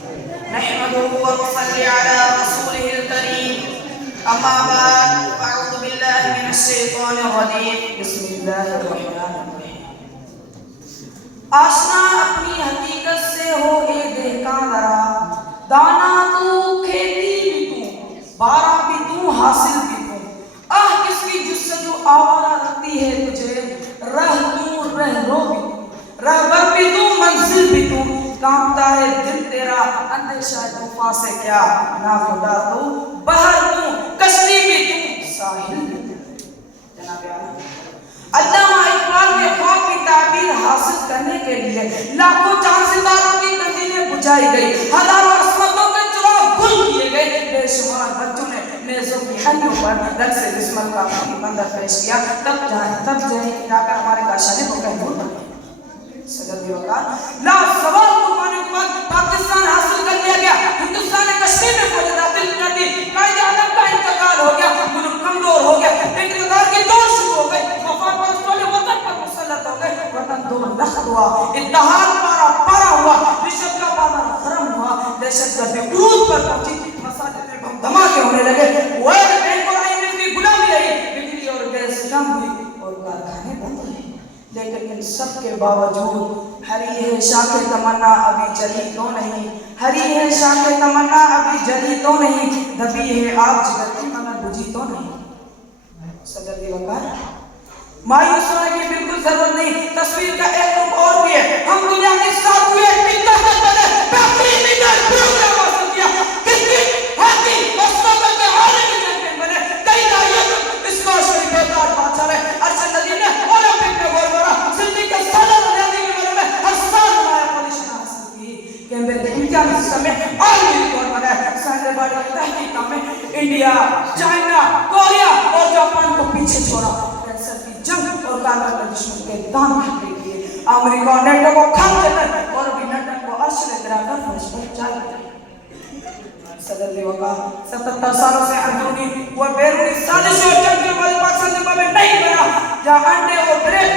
نحمده ونصلي على رسوله الكريم اما بعد اعوذ بالله من الشیطان الرجیم بسم اللہ الرحمن الرحیم. آشنا اپنی حقیقت سے ہو اے دہقاں ذرا، دانا تو کھیتی بھی تو، بارہ بھی تو، حاصل بھی تو. آہ کس کی جستجو آوارہ رکھتی ہے تجھے، رہ تو رہ رو بھی تو، رہبر بھی تو منزل بھی تو. کانپتا ہے دل تیرا اندیشہ طوفان سے کیا، نا خدا تو بحر تو، کشتی بھی تو، ساحل بھی تو. جناب علامہ اقبال کے خواب کی تعبیر حاصل کرنے کے لیے لاکھوں چاند ستاروں کی کندیلیں بجھائی گئی، ہزاروں عصمتوں کے چراغ گل کیے گئے، بے شمار بچوں نے نیزوں کی ہڈیوں پر رقص بسمل کا منظر پیش کیا. تب جائیں جا کر ہمارے کاشانی کو کہہ دور بنے صدر دیوکار لا سوال قربانی کے بعد پاکستان حاصل کر لیا گیا. ہندوستان نے کشمیر میں فوج داخل کر دی، قائد اعظم کا انتقال ہو گیا، ملک کمزور ہو گیا، اقتدار کی دوڑ شروع ہو گئی، مفاد پرستوں نے وطن پر مسلط ہو گئے، وطن دو لخت ہوا، اتحاد پارا ہوا، رشوت کا بازار گرم ہوا، دہشت گردی عروج پر پہنچی، مساجد میں بم دھماکے ہونے لگے، ورلڈ بینک اور آئی ایم ایف کی غلامی رہی، بجلی اور گیس کم ہوئی اور کارخانے بند ہوئے. لیکن ان سب کے باوجود ہری ہے شاخ تمنا ابھی جلی تو نہیں، ہری ہے شاخ تمنا ابھی جلی تو نہیں، دبی ہے آگ جگر کی مگر بجھی تو نہیں. صدر دیوکار مایوس ہونے کی بالکل ضرورت نہیں، تصویر کا ایک رخ اور بھی ہے. ہم دنیا کی ساتویں ایک طاقت بنے، بہترین لیڈر پروگرام حاصل کیا، کرکٹ ہاکی مستقبل میں عالمی چیمپئن بنے، کئی دہائیوں تک اسکواش میں بہتر بادشاہ رہے. ارشد ندیم نے اولمپک میں گولڈ مارا، صدیق کے سالہ ریاضی کے بارے میں ہر سال نمایاں پوزیشن حاصل کی، کیمبرج کے امتحانی سسٹم میں عالمی ریکارڈ بنایا. سائنس لیبارٹری کی تحقیق میں انڈیا، چائنا، کوریا اور جاپان کو پیچھے چھوڑا. کینسر کی جنگ اور کاربن کے دشمن کے دام کھٹے کیے، امریکہ اور نیٹو کو کھانچے کر اور بھی لندن کو عرش سے گرا کر فرش پر چل گئے. صدر دیوکار 77 سالوں سے اندرونی و بیرونی سازشوں اور جنگ کے بعد پاکستان زمبابوے میں نہیں بنا، جہاں انڈے اور بریڈ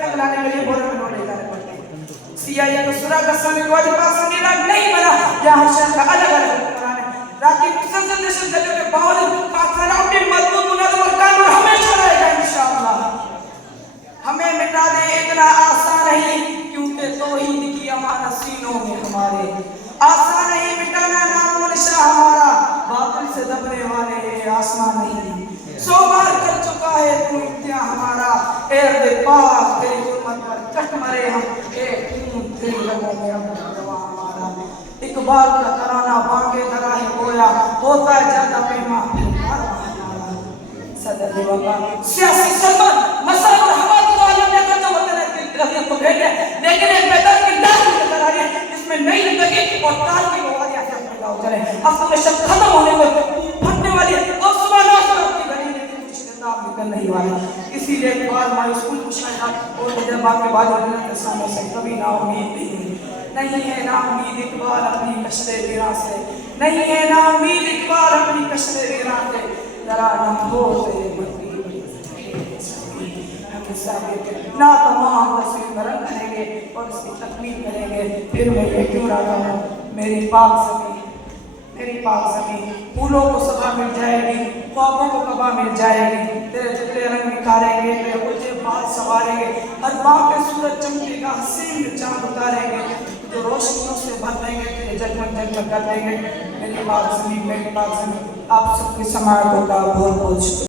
تک لانے کے لیے بورے میں لوٹے جانے پڑتے ہیں. سی آئی اے کو سورا قسم کے بعد پاکستان عراق نہیں بنا، جہاں ہر شہر کا الگ الگ حکمران ہے. راکب مسلسل دہشت گردیوں کے باوجود پاکستان اپنی مضبوط منظم اور قانون ہمیشہ رہے گا انشاءاللہ. ہمیں مٹا دے اتنا آسان نہیں، کیونکہ توحید کی امانت سینوں میں ہمارے. آسان نہیں مٹانا نام و نشاں ہمارا، باطل سے دبنے والے آسمان نہیں. 100 بار کر چکا ہے تو امتحان ہمارا، اے رب پاک تیری حرمت پر کٹ مرے ہم، اے خون تیری رگوں میں اپنا دوا ہمارا. اقبال کا ترانہ بانگے درا ہے گویا، ہوتا ہے زیادہ پیما پھر مارا ہمارا. صدر دیوکار سیاسی سلطان مسائل اور حوادث کو عالم نے کر جو وطن رفیق کو بھیجے، لیکن ایک بیدار کی لاش بھی نظر آ رہی ہے جس میں نئی زندگی اور تال کی روحانیت سے پیدا ہو جائے. افسوں میں شب ختم ہونے کو پھٹنے والی ہے اور صبح ناش پر اپنی گلی میں کچھ کتاب نکل نہیں والی. اسی لیے اقبال مایوس کن مشاہدات اور تجربات کے بعد کے سامنے سے کبھی نا امید نہیں ہے نا امید اقبال اپنی کشت ویراں سے، نہیں ہے نا امید اقبال اپنی کشت ویراں سے. ذرا نم ہو تیرے مٹی نہ تمام تصویر برن کریں گے اور اس کی تکمیل کریں گے. پھر میں یہ کیوں رہا ہوں میری پاک زمین پھولوں کو صبا مل جائے گی، خوابوں کو کبا مل جائے گی، تیرے جتنے رنگ نکھاریں گے، تیرے الجھے بال سواریں گے، ہر بام پہ سورج چمکے گا، حسین چاند اتاریں گے، جو روشنیوں سے بھر دیں گے، تیرے جگمگ کر دیں گے. میری پاک زمین آپ سب کی سماعتوں کا بہت بہت شکریہ.